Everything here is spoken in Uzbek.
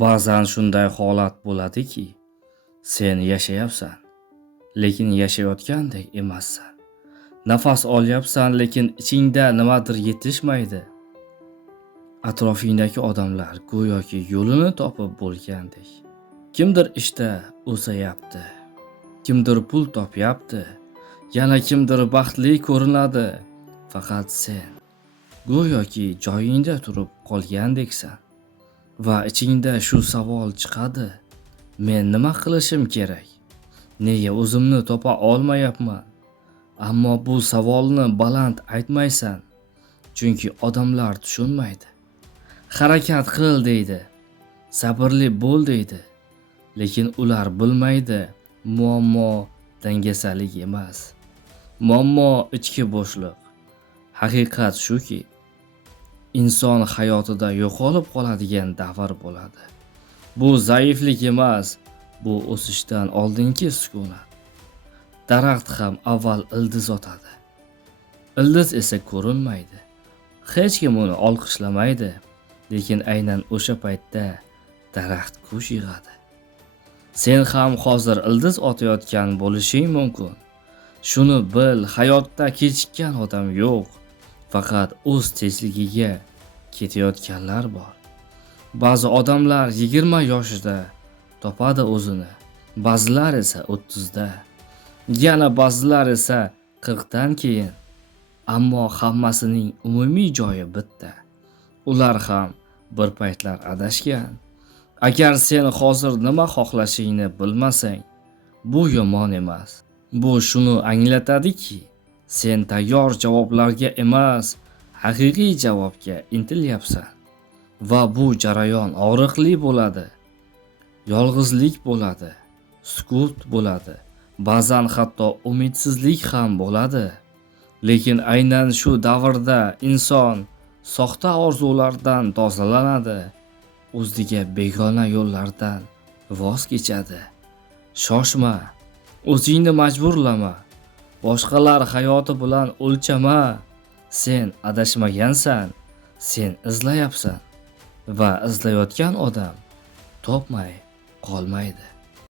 Ba'zan shunday holat bo'ladiki, sen yashayapsan, lekin yashayotgandek emassan. Nafas olyapsan, lekin ichingda nimadir yetishmaydi. Atrofingdagi odamlar go'yoki yo'lini topib bo'lgandek. Kimdir ishda o'sayapti, kimdir pul topyapti, yana kimdir baxtli ko'rinadi. Faqat sen go'yoki joyingda turib qolgandeksan. Va ichingda shu savol chiqadi: men nima qilishim kerak? Nega o'zimni topa olmayapman? Ammo bu savolni baland aytmaysan, chunki odamlar tushunmaydi. Harakat qil deydi, sabrli bo'l deydi, lekin ular bilmaydi, muammo dangasalik emas. Muammo ichki bo'shliq. Haqiqat shuki, inson hayotida yo'qolib qoladigan davr bo'ladi. Bu zaiflik emas, bu o'sishdan oldingi sukunat. Daraxt ham avval ildiz otadi. Ildiz esa ko'rinmaydi. Hech kim uni olqishlamaydi, lekin aynan o'sha paytda daraxt kuch yig'adi. Sen ham hozir ildiz otayotgan bo'lishing mumkin. Shuni bil, hayotda kechikkan odam yo'q. Faqat o'z tezligiga ketayotganlar bor. Ba'zi odamlar 20 yoshida topadi o'zini, ba'zilar esa 30 da, yana ba'zilar esa 40 dan keyin. Ammo hammasining umumiy joyi bitta. Ular ham bir paytlar adashgan. Agar sen hozir nima xohlashingni bilmasang, bu yomon emas. Bu shuni anglatadiki, sen tayyor javoblarga emas, haqiqiy javobga intilyapsan. Va bu jarayon og'riqli bo'ladi. Yolg'izlik bo'ladi, sukut bo'ladi, ba'zan hatto umidsizlik ham bo'ladi. Lekin aynan shu davrda inson soxta orzulardan tozalanadi, o'ziga begona yo'llardan voz kechadi. Shoshma, o'zingni majburlama, boshqalar hayoti bilan o'lchama. Sen adashmagansan, sen izlayapsan va izlayotgan odam topmay qolmaydi.